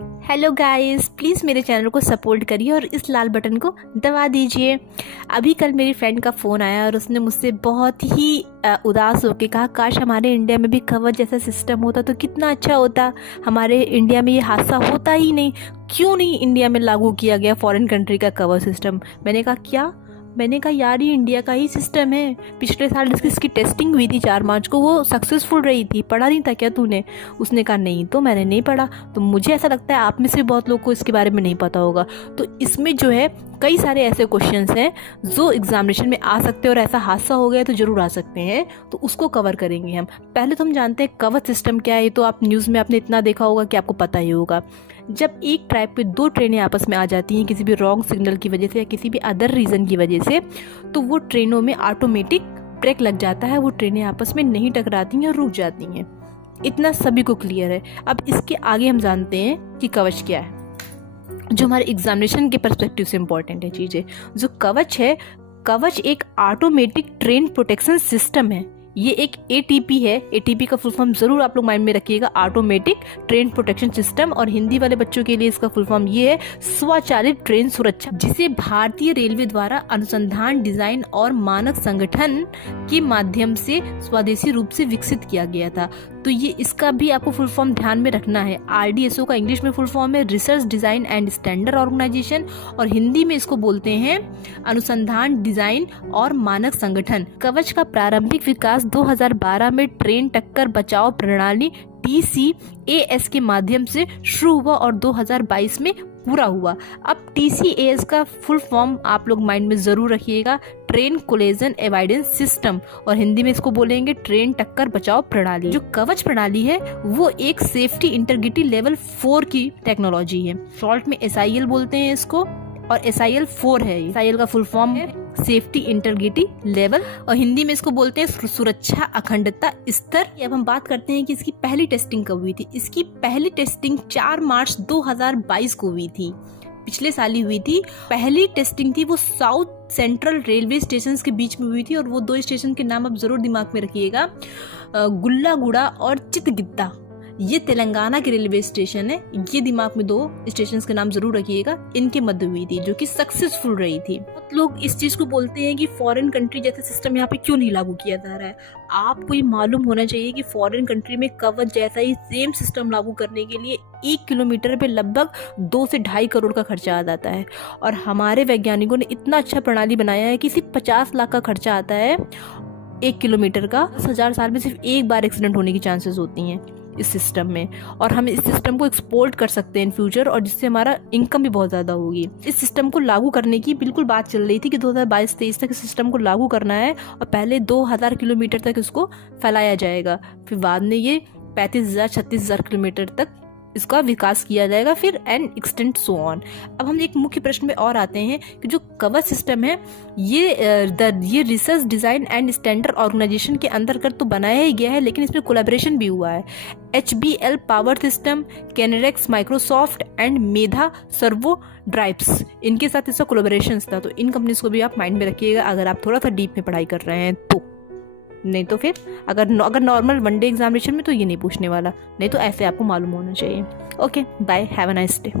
Hello guys, please मेरे channel को support करिए और इस लाल बटन को दबा दीजिए। अभी कल मेरी फ्रेंड का फ़ोन आया और उसने मुझसे बहुत ही उदास होकर कहा, काश हमारे इंडिया में भी कवच जैसा सिस्टम होता तो कितना अच्छा होता। हमारे इंडिया में ये हादसा होता ही नहीं, क्यों नहीं इंडिया में लागू किया गया फॉरेन कंट्री का कवच सिस्टम। मैंने कहा यार, ये इंडिया का ही सिस्टम है। पिछले साल इसकी टेस्टिंग हुई थी 4 मार्च को, वो सक्सेसफुल रही थी। पढ़ा नहीं था क्या तूने? उसने कहा नहीं, तो मैंने नहीं पढ़ा। तो मुझे ऐसा लगता है आप में से बहुत लोग को इसके बारे में नहीं पता होगा। तो इसमें जो है कई सारे ऐसे क्वेश्चंस हैं जो एग्जामिनेशन में आ सकते हैं और ऐसा हादसा हो गया तो ज़रूर आ सकते हैं, तो उसको कवर करेंगे हम। पहले तो हम जानते हैं कवच सिस्टम क्या है। ये तो आप न्यूज़ में आपने इतना देखा होगा कि आपको पता ही होगा। जब एक ट्रैक पे 2 ट्रेनें आपस में आ जाती हैं किसी भी रॉन्ग सिग्नल की वजह से या किसी भी अदर रीज़न की वजह से, तो वो ट्रेनों में ऑटोमेटिक ब्रेक लग जाता है। वो ट्रेनें आपस में नहीं टकराती हैं और रुक जाती हैं। इतना सभी को क्लियर है। अब इसके आगे हम जानते हैं कि कवच क्या है, जो हमारे एग्जामिनेशन के पर्सपेक्टिव से इम्पॉर्टेंट है चीज़ें। जो कवच है, कवच एक ऑटोमेटिक ट्रेन प्रोटेक्शन सिस्टम है। ये एक एटीपी है। एटीपी का फुल फॉर्म ज़रूर आप लोग माइंड में रखिएगा, ऑटोमेटिक ट्रेन प्रोटेक्शन सिस्टम। और हिंदी वाले बच्चों के लिए इसका फुल फॉर्म ये है, स्वचालित ट्रेन सुरक्षा, जिसे भारतीय रेलवे द्वारा अनुसंधान, डिजाइन और मानक संगठन के माध्यम से स्वदेशी रूप से विकसित किया गया था। तो ये इसका भी आपको फुल फॉर्म ध्यान में रखना है। RDSO का इंग्लिश में फुल फॉर्म है research design and standard organisation, और हिंदी में इसको बोलते हैं अनुसंधान, डिजाइन और मानक संगठन। कवच का प्रारंभिक विकास 2012 में ट्रेन टक्कर बचाव प्रणाली TCAS के माध्यम से शुरू हुआ और 2022 में पूरा हुआ। अब TCAS का फुल फॉर्म आप लोग माइंड में जरूर रखिएगा, ट्रेन कोलिजन अवॉइडेंस सिस्टम, और हिंदी में इसको बोलेंगे ट्रेन टक्कर बचाव प्रणाली। जो कवच प्रणाली है वो एक सेफ्टी इंटीग्रिटी लेवल 4 की टेक्नोलॉजी है। शॉर्ट में SIL बोलते हैं इसको, और SIL 4 है। SIL का फुल फॉर्म है सेफ्टी इंटीग्रिटी लेवल, और हिंदी में इसको बोलते हैं सुरक्षा अखंडता स्तर। अब हम बात करते हैं कि इसकी पहली टेस्टिंग कब हुई थी। इसकी पहली टेस्टिंग 4 मार्च 2022 को हुई थी, पिछले साल ही हुई थी। पहली टेस्टिंग थी वो साउथ सेंट्रल रेलवे स्टेशन के बीच में हुई थी, और वो 2 स्टेशन के नाम आप जरूर दिमाग में रखिएगा, गुल्लागुड़ा और चितगिद्दा। ये तेलंगाना के रेलवे स्टेशन है। ये दिमाग में 2 स्टेशन के नाम जरूर रखिएगा। इनके मध्य हुई थी, जो कि सक्सेसफुल रही थी। बहुत लोग इस चीज को बोलते हैं कि फॉरेन कंट्री जैसा सिस्टम यहाँ पे क्यों नहीं लागू किया जा रहा है। आपको ये मालूम होना चाहिए कि फॉरेन कंट्री में कवच जैसा ही सेम सिस्टम लागू करने के लिए 1 किलोमीटर पे लगभग 2 से 2.5 करोड़ का खर्चा आ जाता है, और हमारे वैज्ञानिकों ने इतना अच्छा प्रणाली बनाया है कि सिर्फ 50 लाख का खर्चा आता है 1 किलोमीटर का। 10,000 साल में सिर्फ एक बार एक्सीडेंट होने की चांसेस होती हैं इस सिस्टम में, और हम इस सिस्टम को एक्सपोर्ट कर सकते हैं इन फ्यूचर, और जिससे हमारा इनकम भी बहुत ज़्यादा होगी। इस सिस्टम को लागू करने की बिल्कुल बात चल रही थी कि 2022-23 तक इस सिस्टम को लागू करना है, और पहले 2000 किलोमीटर तक इसको फैलाया जाएगा। फिर बाद में ये 35,000-36,000 किलोमीटर तक इसका विकास किया जाएगा, फिर एंड एक्सटेंड सो ऑन। अब हम एक मुख्य प्रश्न में और आते हैं कि जो कवच सिस्टम है ये research design and standard organisation के अंतर्गत तो बनाया ही गया है, लेकिन इसमें कोलैबोरेशन भी हुआ है। HBL पावर सिस्टम, कैनरेक्स, Microsoft and Medha servo drives, इनके साथ इसका कोलैबोरेशन था। तो इन कंपनीज को भी आप माइंड में रखिएगा अगर आप थोड़ा सा डीप में पढ़ाई कर रहे हैं तो। नहीं तो फिर अगर नॉर्मल वनडे एग्जामिनेशन में तो ये नहीं पूछने वाला, नहीं तो ऐसे आपको मालूम होना चाहिए। Okay, bye, have a nice day.